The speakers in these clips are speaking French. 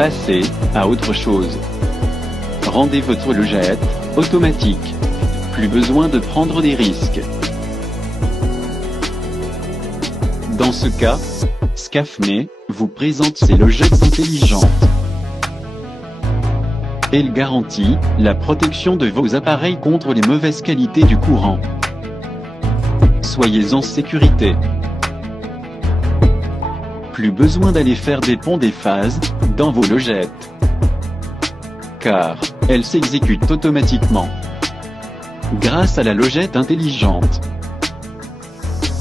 Passez à autre chose. Rendez votre logette automatique. Plus besoin de prendre des risques. Dans ce cas, Scafme vous présente ses logettes intelligentes. Elle garantit la protection de vos appareils contre les mauvaises qualités du courant. Soyez en sécurité. Plus besoin d'aller faire des ponts des phases dans vos logettes, car elles s'exécutent automatiquement grâce à la logette intelligente.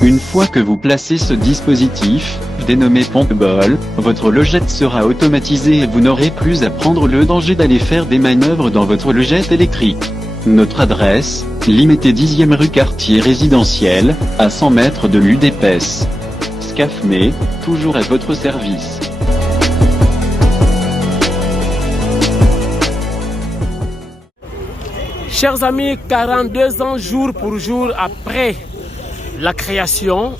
Une fois que vous placez ce dispositif, dénommé Pompball, votre logette sera automatisée et vous n'aurez plus à prendre le danger d'aller faire des manœuvres dans votre logette électrique. Notre adresse, Limité 10e rue quartier résidentiel, à 100 mètres de l'UDPS. Scafme, toujours à votre service. Chers amis, 42 ans jour pour jour après la création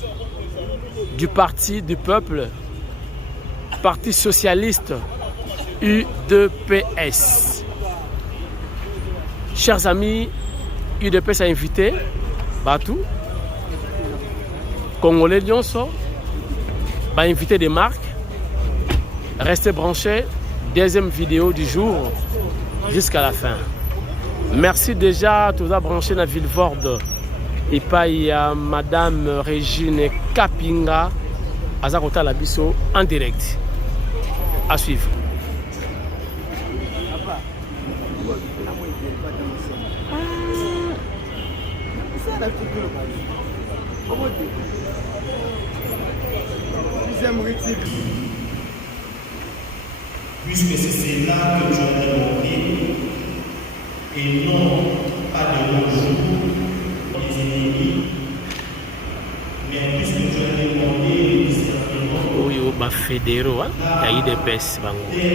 du Parti du Peuple, Parti Socialiste UDPS. Chers amis, UDPS a invité Batou, Congolais Lyonso, a invité des marques. Restez branchés, deuxième vidéo du jour jusqu'à la fin. Merci déjà à tous branchés dans la ville Vorde. Et pas il y a Madame Régine Kapinga Azakota Labiso en direct. À suivre. Puisque c'est cela que tu as demandé, et non pas de nos jours, les ennemis, mais puisque tu as demandé le discernement, oui, au bas fédéraux, il y a eu des baisses. je fais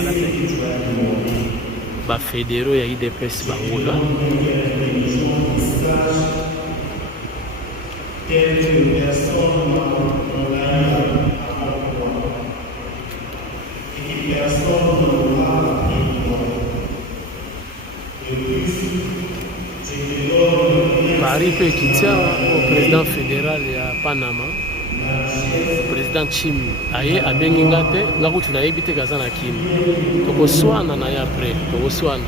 ce que tu as demandé. Bas fédéraux, il y a eu des baisses. Telle que personne n'en a et que personne n'aura appris moi. De plus, je te donne Paris peut quitter au président fédéral à Panama. Le président Chim aye abengingate ngakuti na yebite kazana kim. Tokoswana na ya après, tokoswana.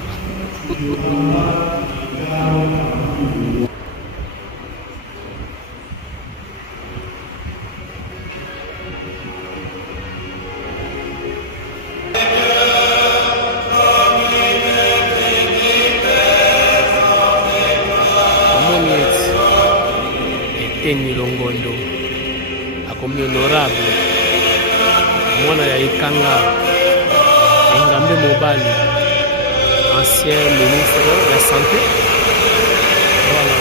Eteni Longondo akomi honorable mwana ya Ikanga Engambe Mobali, ancien ministre de la santé. Voilà,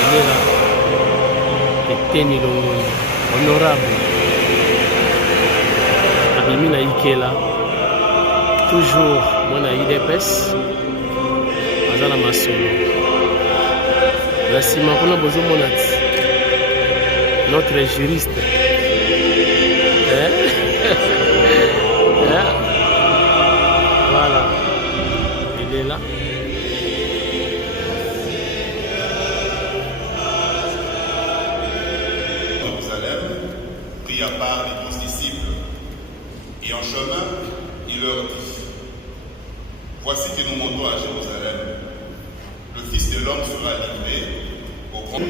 il est là. Eteni Longondo honorable Abimina Ikela, toujours mwana ya UDPS azala masolo. Merci Makuna Bozo Monat, notre juriste. Voilà, il est là. Jérusalem, pris à part les 12 disciples, et en chemin, il leur dit: voici que nous montons à Jérusalem. Le Fils de l'homme sera livré au grand.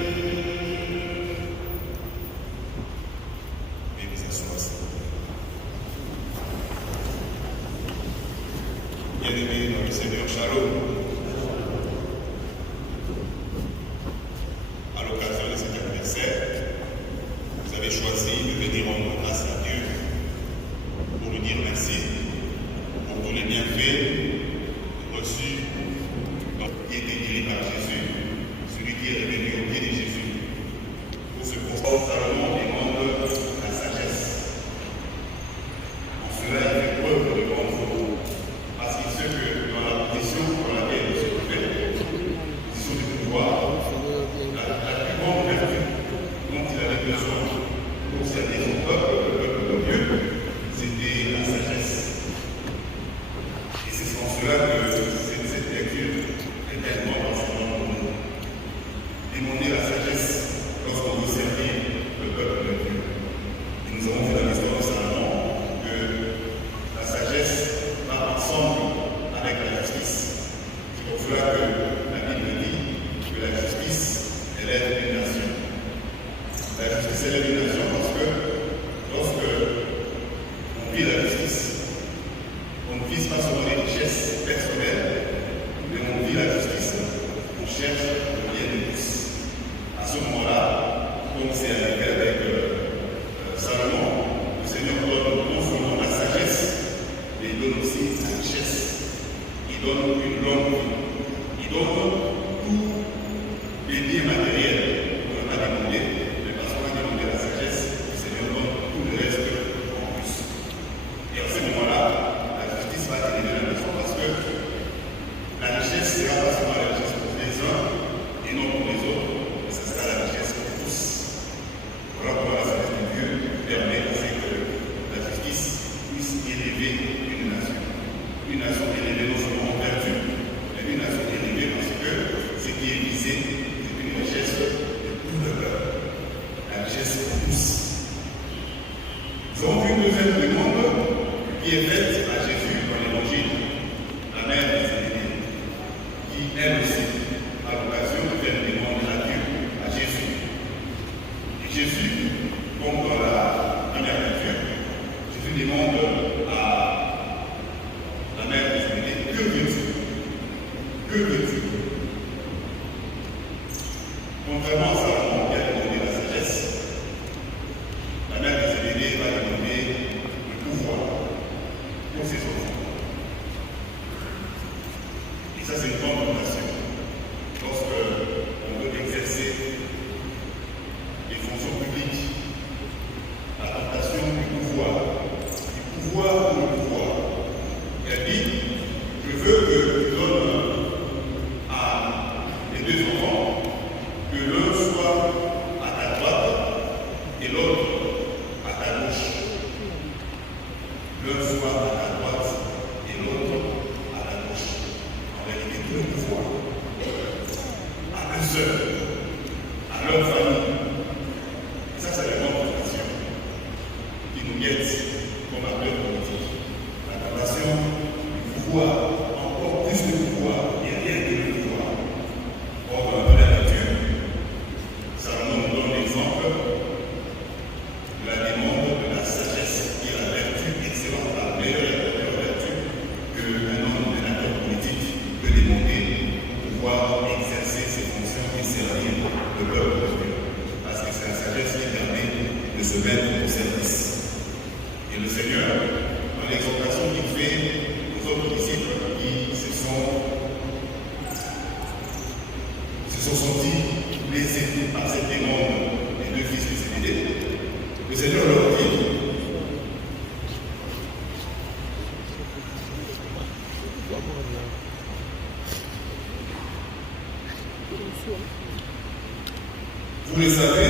Bien-aimés dans le Seigneur, shalom. À l'occasion de cet anniversaire, vous avez choisi de venir rendre grâce à Dieu pour lui dire merci pour tous les bienfaits reçus, qui étaient guéris par Jésus, celui qui est revenu au pied de Jésus. Pour ce constat, Salomon demande la sagesse. En cela, il fait preuve de grande foi. Parce qu'il sait que dans la position pour laquelle il se trouvait, position de pouvoir, la plus grande vertu dont il avait besoin pour servir son peuple, justice c'est une nation parce que lorsque on vit la justice, on ne vise pas seulement les richesses personnelles, mais on vit la justice, on cherche le bien de tous. À ce moment-là, comme c'est arrivé avec Salomon, le Seigneur donne non seulement la sagesse, mais il donne aussi la richesse. Il donne une longue vie. Il donne tous les biens matériels qu'on n'a pas demandé, mais parce qu'on a demandé la sagesse, le Seigneur donne tout le reste en plus. Et à ce moment-là, la justice va élever la nation parce que la richesse sera pas seulement la richesse pour les uns et non pour les autres, mais ce sera la richesse pour tous. Voilà comment la sagesse de Dieu permet à ce que la justice puisse élever une nation. Une nation élevée non seulement en vertu, mais une nation élevée parce que ce qui est visé, c'est une richesse de tout le peuple. La richesse pour tous. Nous avons une deuxième demande qui est faite à Jésus dans l'Évangile, la mère des Zébédée, qui elle aussi a l'occasion de faire une demande à Dieu, à Jésus. Et Jésus, comme dans la première lecture, Jésus demande à la mère des Zébédée, que veux-tu? Que veux-tu? Contrairement à Salomon qui a demandé la sagesse, la mère des Zébédée va demander le pouvoir pour ses enfants. Et ça, c'est une grande tentation. Lorsque on veut exercer les fonctions publiques, la tentation du pouvoir pour le pouvoir. Elle dit, je veux que tu donnes à les deux enfants, que l'un soit à ta droite et l'autre à ta gauche. L'un soit à ta droite et l'autre à ta gauche. En réalité, tout le pouvoir à un seul, à leur famille. Et ça, c'est la grande tentation qui nous guette comme acteurs politiques. La tentation du pouvoir, encore plus de pouvoir, et rien que le pouvoir. Or, dans la première lecture, Salomon nous donne l'exemple de la demande de la sagesse, qui est la vertu excellente, la meilleure vertu qu'un homme, un acteur politique peut demander pour pouvoir exercer ses fonctions et servir le peuple de Dieu. Parce que c'est la sagesse qui permet de se mettre au service. Et le Seigneur, dans l'exhortation qu'il fait aux autres disciples qui se sont sentis lésés par cette demande des deux fils de Zébédée, le Seigneur leur dit, vous le savez,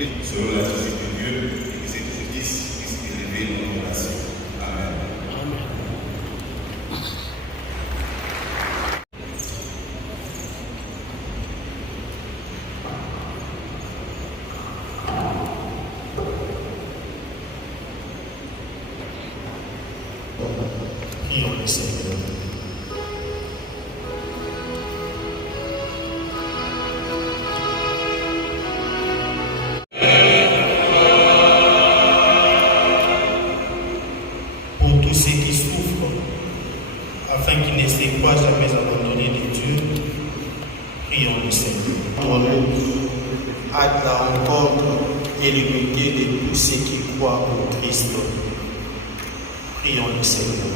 et selon la justice de Dieu, et que cette justice puisse élever notre nation. Amen. Prions le Seigneur. Pour tous ceux qui souffrent, afin qu'ils ne se croient jamais abandonnés de Dieu, prions le Seigneur. Tournons à la rencontre et l'unité de tous ceux qui croient au Christ. Prions le Seigneur.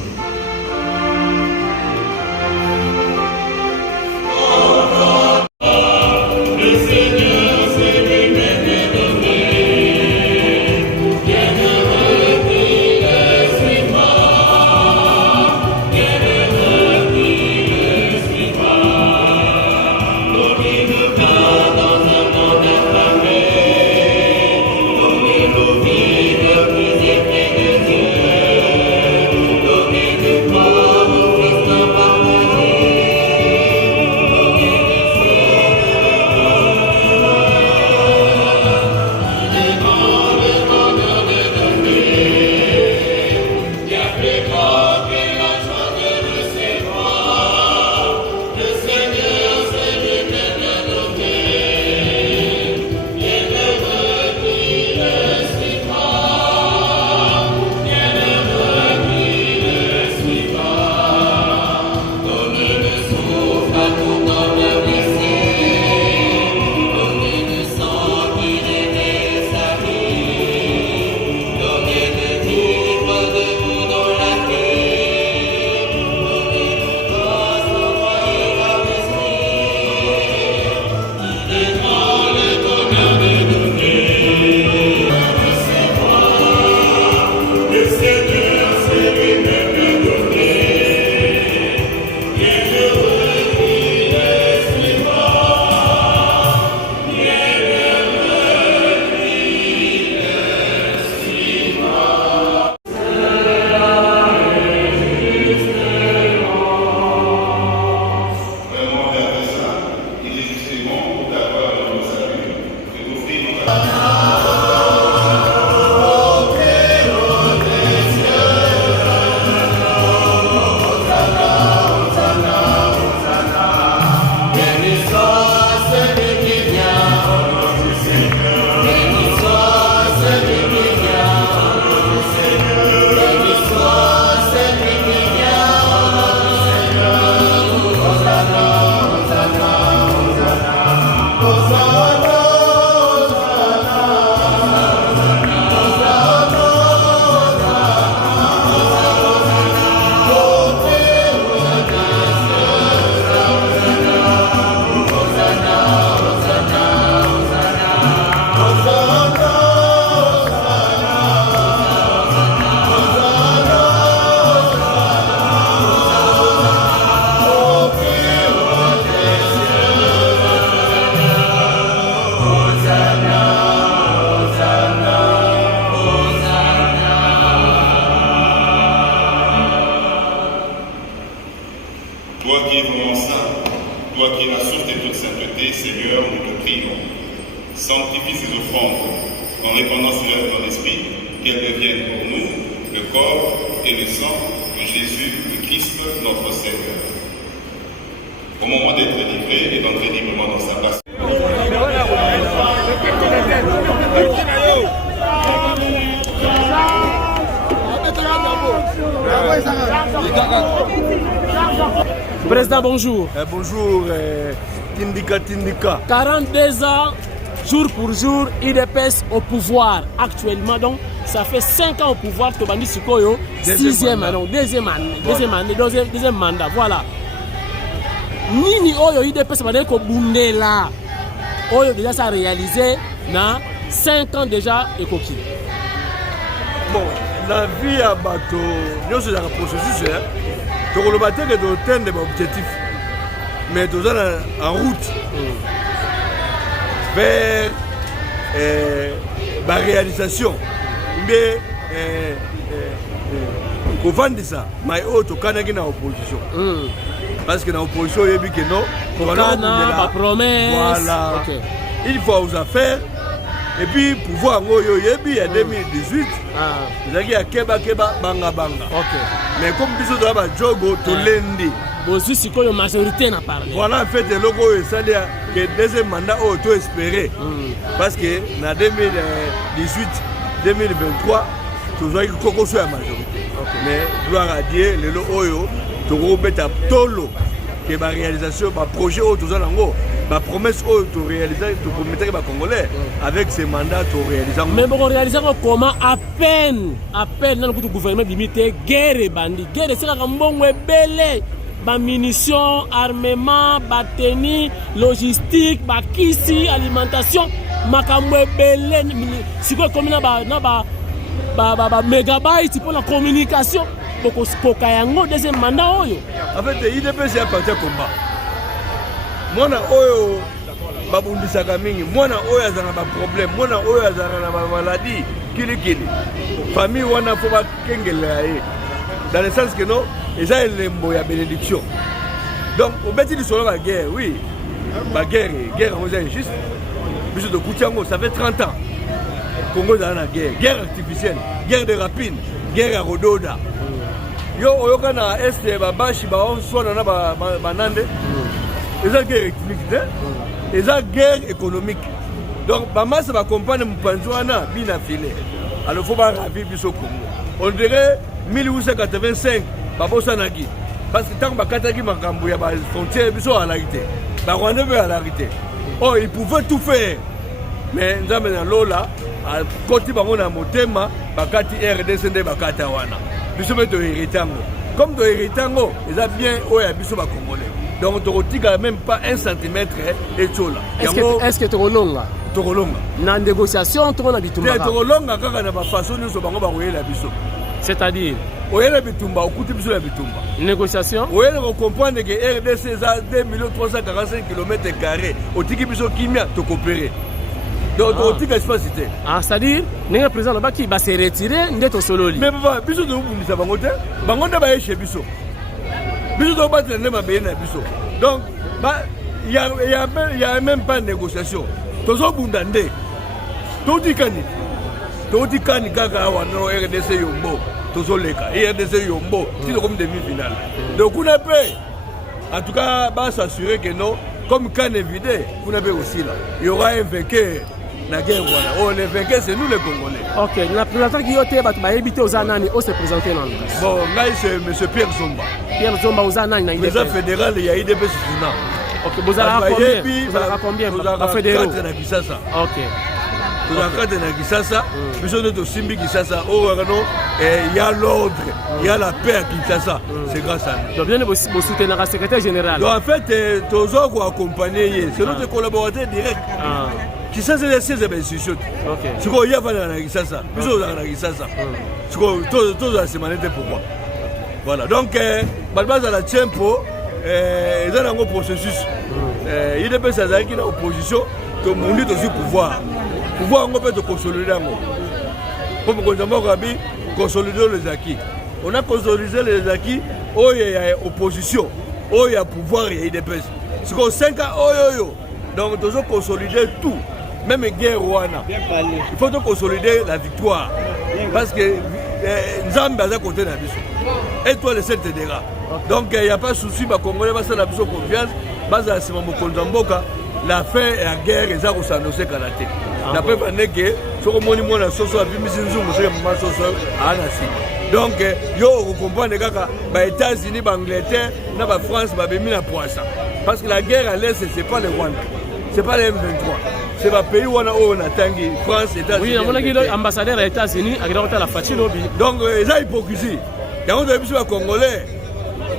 demandant cela dans l'esprit, qu'elle devienne pour nous le corps et le sang de Jésus, le Christ, notre Seigneur. Au moment d'être livré et d'entrer librement dans sa place. Président, bonjour. Bonjour, Tindika. 42 ans, jour pour jour, IDPS au pouvoir actuellement. Donc, ça fait 5 ans au pouvoir. Tobandi Sikoyo, 6e année, deuxième mandat. Voilà. Nini Oyo IDPS va dire que Bundela. Oyo déjà ça a réalisé dans 5 ans déjà et coquille. Bon, la vie à bateau, nous sommes dans le processus. Tu as le bateau qui doit atteindre des objectifs. Mais tu es en route vers la réalisation. Mais au fond de ça, mais tu es en opposition. Parce que dans l'opposition, il y a dit que non. Voilà, ma promesse. Voilà. Okay. Il faut aux affaires. Et puis, pouvoir, il y a dit en 2018, il y a Keba, Banga. Okay. Mais comme nous sommes dans Jogo, tu l'as aussi, c'est que la majorité n'a parlé. Voilà, en fait, le logo, c'est-à-dire que le deuxième mandat, tu espéré. Parce que en 2018, 2023, tu as eu la majorité. Mais, gloire à Dieu, le logo, tu as tolo que la réalisation, le projet, la promesse, tu réalises, tu promettais les Congolais avec ces mandats, tu réalises. Mais pour réaliser comment à peine dans le gouvernement limité, guerre et bandit. Guerre, c'est la bon belé. Munitions, armement, tenue, logistique, kisi, alimentation, makamwe belé. Si quoi comme mégabytes pour la communication. Pour Kayango, deuxième mandat. En fait, il dépend de partir combat. Moi, Oyo, babundisaka mingi. Moi, Oyo, a un problème. Moi, Oyo, a une maladie. Kili. Famille, wana faut pas kengele. Dans le sens que non, ils ont une bénédiction. Donc, au bêtis du solo, la guerre, oui. La guerre, on est injuste. Mais de Koutiango, ça fait 30 ans. Congo est dans la guerre. Guerre artificielle, guerre de rapine, guerre à Rododa. Yo oyokana este babashi baonsona na banande eza guerre ethnique eza guerre économique donc bamasa ba comprendre mpanzi wana bina filé alors faut pas ravi biso Congo on dirait 1885 babosanaki parce que tant bakataki makambo ya ba frontière biso à l'arrêté ba Rwanda veut à l'arrêté oh ils pouvaient tout faire mais nzambe na lola à côté bango na motema bakati RDC nde bakata wana. Comme tu héritango, ils ont bien au Congolais. Donc tu n'as même pas 1 centimètre et tout là. Est-ce que tu es long là? Tu es long. Dans la négociation, tu es bitumba. Tu es long quand on a pas façon de se banger la biso. C'est-à-dire? Oui, la bitumba, au côté biso la bitumba. Négociation? Oui, on comprend que RDC a 2 345 km². Au tiki biso kimia, tu coopérer. Donc, c'est-à-dire, le président là-bas qui va se retirer, il est au solo. Mais papa, biso de vous, ça va monter. Bangonda va chez biso. Biso doit battre le même biso. Donc, il y a même pas de négociation. Tozo bundande. Todi kani kaka wano RDC yombo. Tozo leka. RDC yombo. C'est comme demi-finale. Donc, on a payé. En tout cas, va s'assurer que non, comme can évidé, on a aussi là. Il y aura un vainqueur. La guerre, voilà. Oh, les vainqueurs, c'est nous les Congolais. Ok, la présentation qui a été aux Anani, où se présenter dans le bon, là, c'est M. Pierre Zomba. Pierre Zomba aux Anani, il y a président fédéral, il y a IDP Soufina. Ok, vous avez combien? Vous avez 4 na Kisasa. Ok. Vous avez 4 na Kisasa. Vous avez de Simbi Kisasa. Oh, il y a l'ordre, il y a la paix à Kinshasa. C'est grâce à nous. Donc, bien, vous soutenez le secrétaire général. Donc, en fait, tous vous accompagner. C'est notre collaborateur direct. Qui ça c'est les 16 institutions. OK. Ce qu'on y a dans la Kisasa. Biso dans la Kisasa. Ce qu'on tous la semaine pourquoi. Voilà. Donc balbaz à la tempo ils ont un processus. Il est pensé à qui dans opposition que mon dit aussi pouvoir. Pouvoir on peut consolider ngo. Comme quand on a consolider les acquis. On a consolidé les acquis, oh il y a opposition, oh il y a pouvoir et il y a des personnes. C'est comme 5 ans, oh yo yo. Donc nous avons consolidé tout. même guerre wana il faut de consolider la victoire parce que Nzambe aza côté na biso et toi le seul t'aidera donc il y a pas de souci ba congolais ba ça la biso confiance baza sima mokonza mboka la fin et la guerre eza ko s'annoncer kalaté d'après vaneke soko moni mona soso abimisi nzungu so ya mama soso ana si donc yo vous comprenez kaka ba États-Unis ba Angleterre na ba France ba bemi na poisson parce que la guerre à l'est c'est pas le Rwanda c'est pas le M23 c'est ba pays wana o na tangi France États-Unis oui on a dit ambassadeur des États-Unis a la fachi lobby donc eza hypocrisie yango de biso ba congolais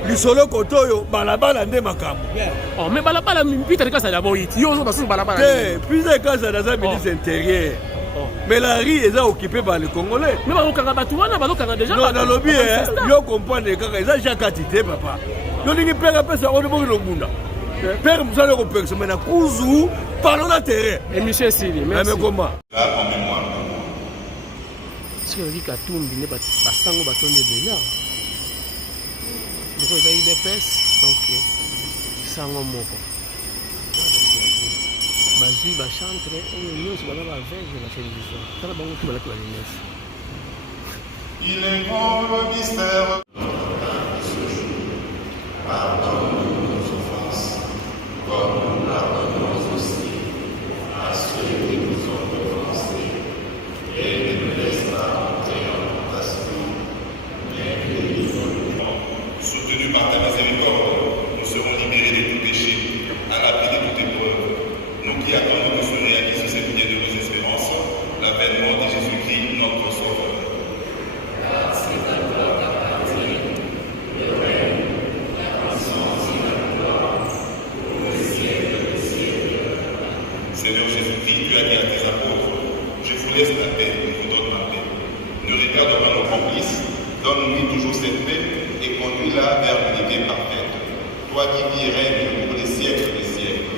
lisolo kotoyo balabala nde makambo oh mais balabala mpita kasa ya boyiti yo zo basu balabala te pisa kasa dans un ministre intérieur mais la rue est occupée par les Congolais. Mais bakokanga batu wana bazokanga déjà. Non, dans le bien, yo comprendre kaka eza jakatité papa. Yo lingi père pesa on bo lobunda. Père musale ko père mais na kuzu parlons la terrain. Et Michel Sili, merci. Mais comment? Là, en mémoire. Ce que dit Katumbi ne basango batonde bela. Donc il y a eu des pèses donc sango moko. Bazui ba chantre et nous sur la veille de la télévision. Ça va bango tout la clarinette. Il est grand le mystère. Pardonne-nous nos offenses, comme nous pardonnons aussi à ceux qui nous ont offensés. Et ne nous laisse pas entrer en tentation, mais délivre-nous. Soutenus par ta miséricorde, nous serons libérés de tout péché, à l'abri de toute épreuve. Nous qui attendons que se réalise cette bienheureuse espérance, l'avènement de Jésus-Christ, notre Sauveur. Seigneur Jésus-Christ, tu as dit à tes apôtres, je vous laisse la paix, je vous donne ma paix. Ne regarde pas nos complices, donne-lui toujours cette paix et conduis-la vers l'unité parfaite. Toi qui vis et règnes pour les siècles des siècles.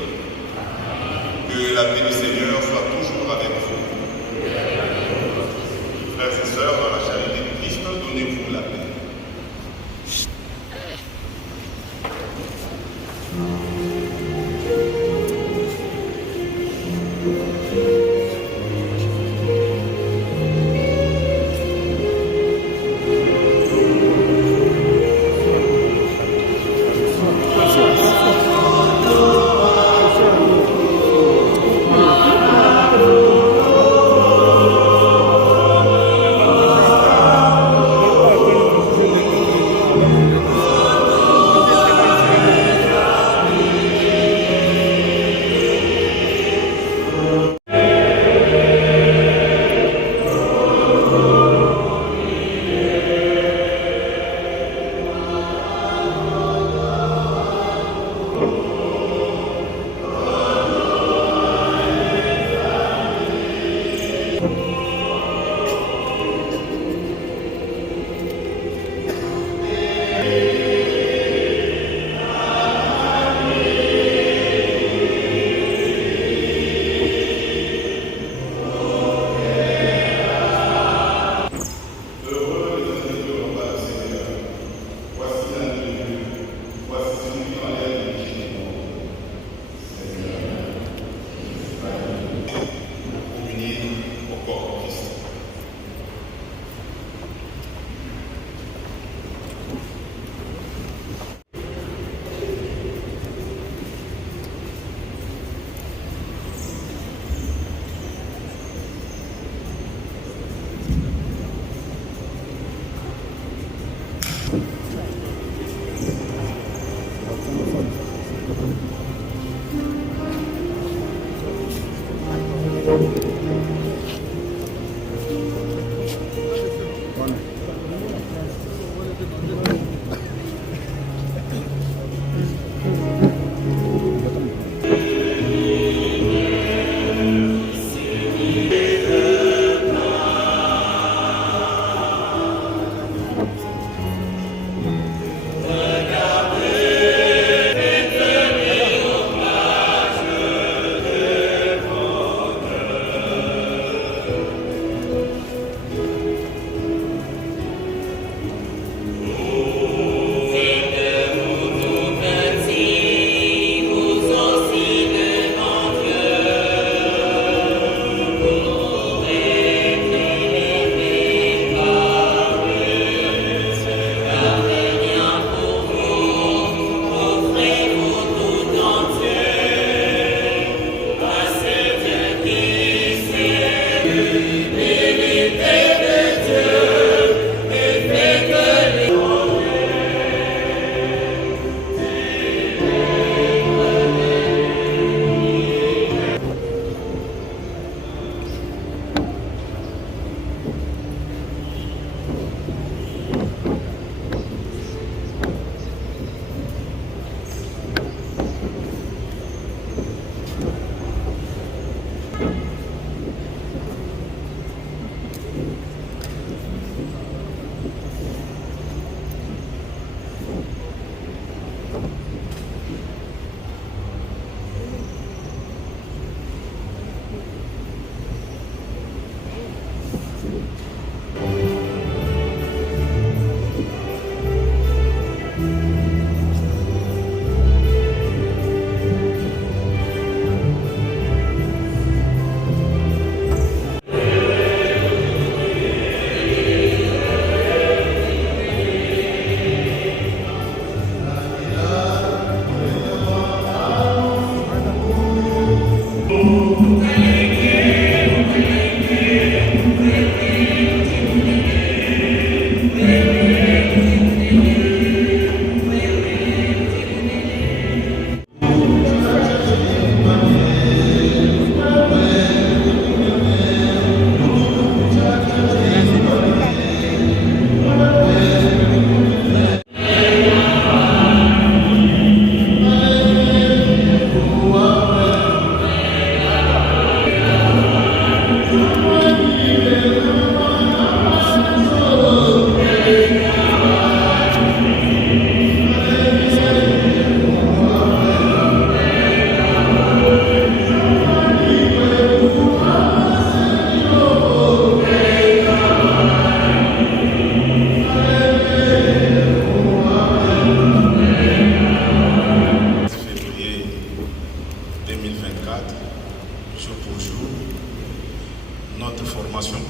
Que la paix du Seigneur soit toujours avec vous. Frères et sœurs, dans la charité du Christ, donnez-vous la paix.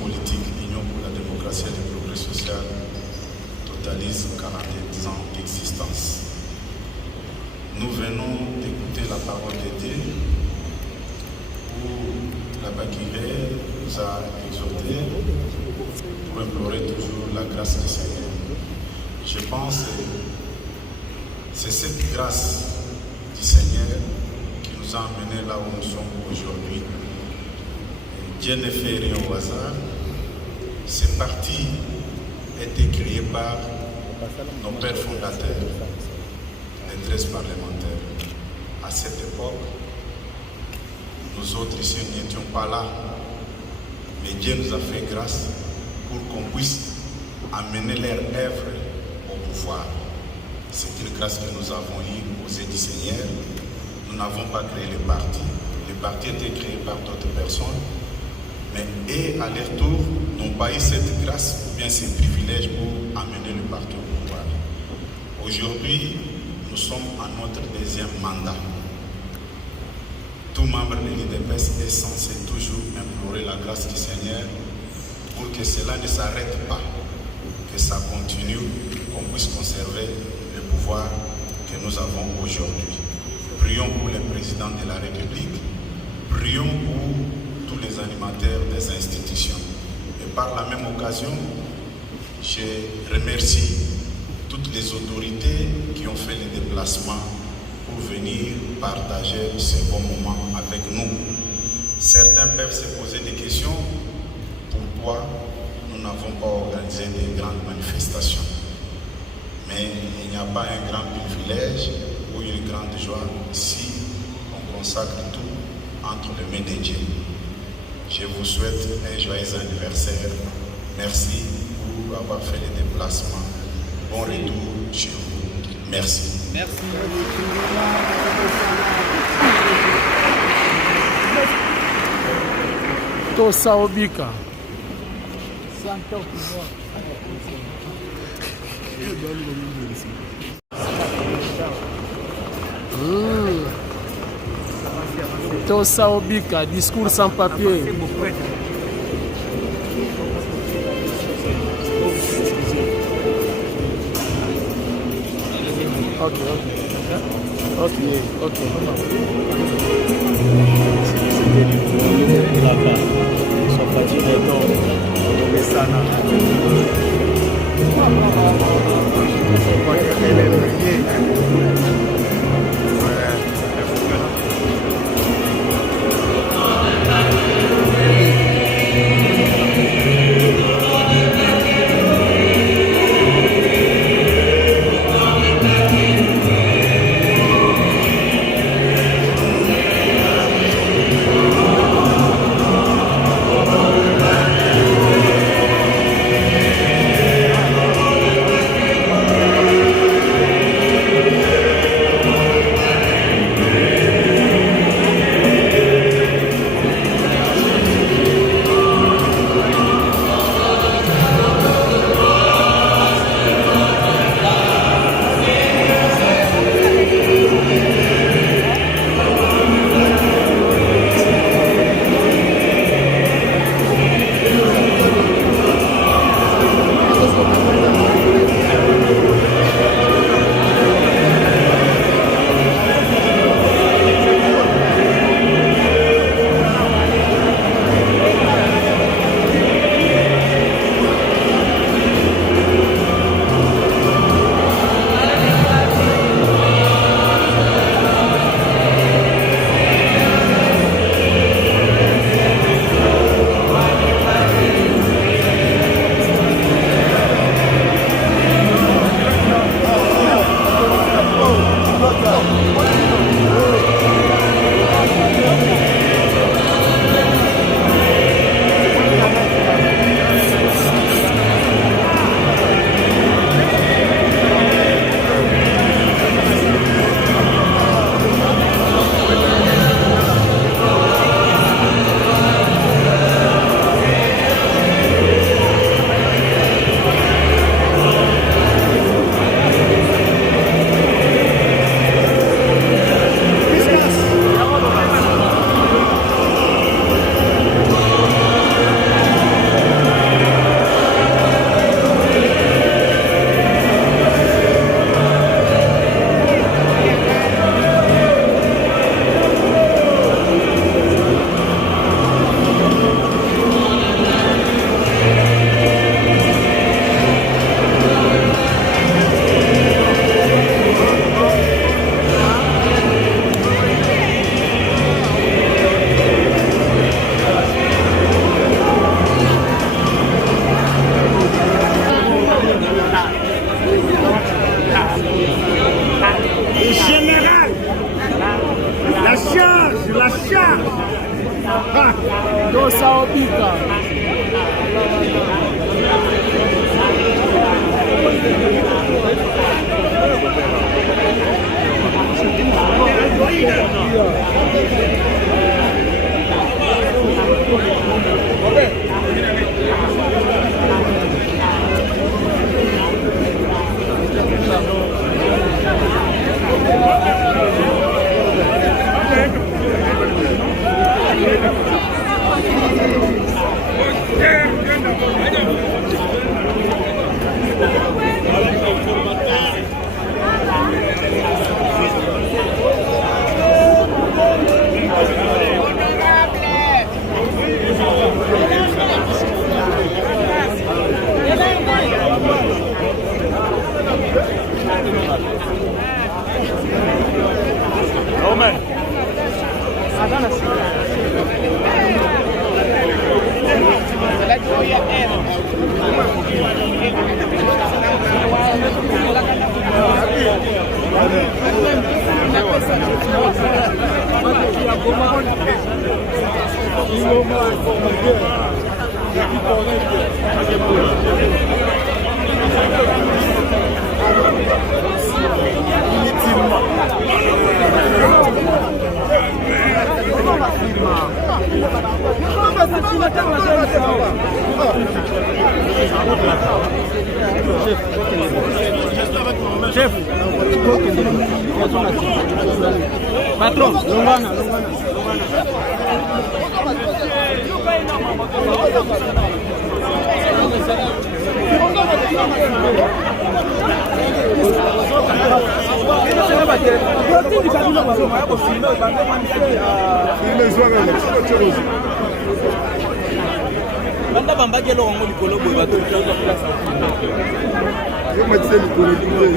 politique Union pour la démocratie et le progrès social totalise 41 ans d'existence. Nous venons d'écouter la parole de Dieu où la Bakiré nous a exhortés pour implorer toujours la grâce du Seigneur. Je pense que c'est cette grâce du Seigneur qui nous a amenés là où nous sommes aujourd'hui. Dieu ne fait rien au hasard. Ce parti a été créé par nos pères fondateurs, les 13 parlementaires. À cette époque, nous autres ici n'étions pas là, mais Dieu nous a fait grâce pour qu'on puisse amener leur œuvre au pouvoir. C'est une grâce que nous avons eue aux yeux du Seigneur. Nous n'avons pas créé le parti. Le parti a été créé par d'autres personnes, mais eux, à leur tour, n'ont pas eu cette grâce ou bien ces privilèges pour amener le parti au pouvoir. Aujourd'hui, nous sommes à notre deuxième mandat. Tout membre de l'IDPS est censé toujours implorer la grâce du Seigneur pour que cela ne s'arrête pas, que ça continue, qu'on puisse conserver le pouvoir que nous avons aujourd'hui. Prions pour le président de la République, prions pour tous les animateurs des institutions. Et par la même occasion, je remercie toutes les autorités qui ont fait les déplacements pour venir partager ce bon moment avec nous. Certains peuvent se poser des questions. Pourquoi nous n'avons pas organisé de grandes manifestations? Mais il n'y a pas un grand privilège ou une grande joie si on consacre tout entre les mains de Dieu. Je vous souhaite un joyeux anniversaire. Merci pour avoir fait le déplacement. Bon retour chez vous. Merci. Merci. Tosa Obika. Tosa Obika, discours sans papier. Ok. Chef, patron, Longana. Banda bambaki lo ngo likolo boy ba tokyo za place. Yo matse likolo boy.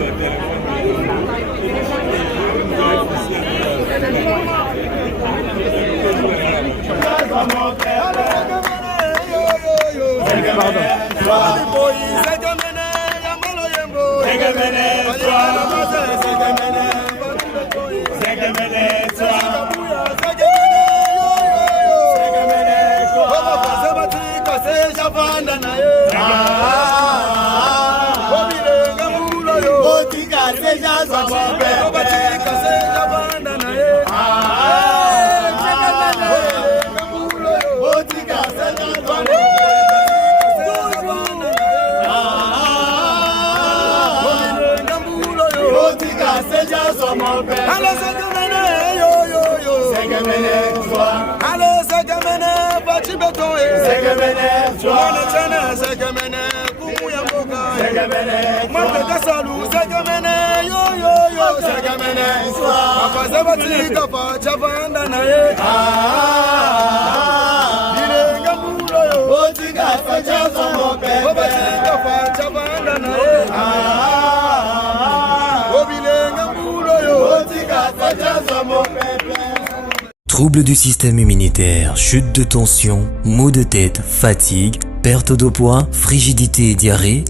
Troubles du système immunitaire, chute de tension, maux de tête, fatigue, perte de poids, frigidité et diarrhée.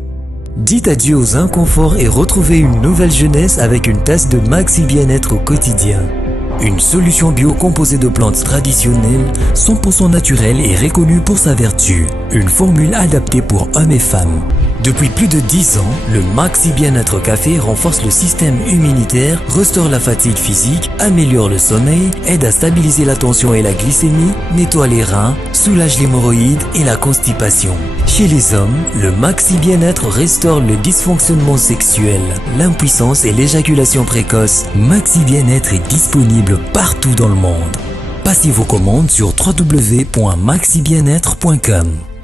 Dites adieu aux inconforts et retrouvez une nouvelle jeunesse avec une tasse de Maxi Bien-être au quotidien. Une solution bio composée de plantes traditionnelles, 100% naturelle et reconnue pour sa vertu. Une formule adaptée pour hommes et femmes. Depuis plus de 10 ans, le Maxi Bien-être Café renforce le système immunitaire, restaure la fatigue physique, améliore le sommeil, aide à stabiliser la tension et la glycémie, nettoie les reins, soulage l'hémorroïde et la constipation. Chez les hommes, le Maxi Bien-être restaure le dysfonctionnement sexuel, l'impuissance et l'éjaculation précoce. Maxi Bien-être est disponible partout dans le monde. Passez vos commandes sur www.maxibienêtre.com.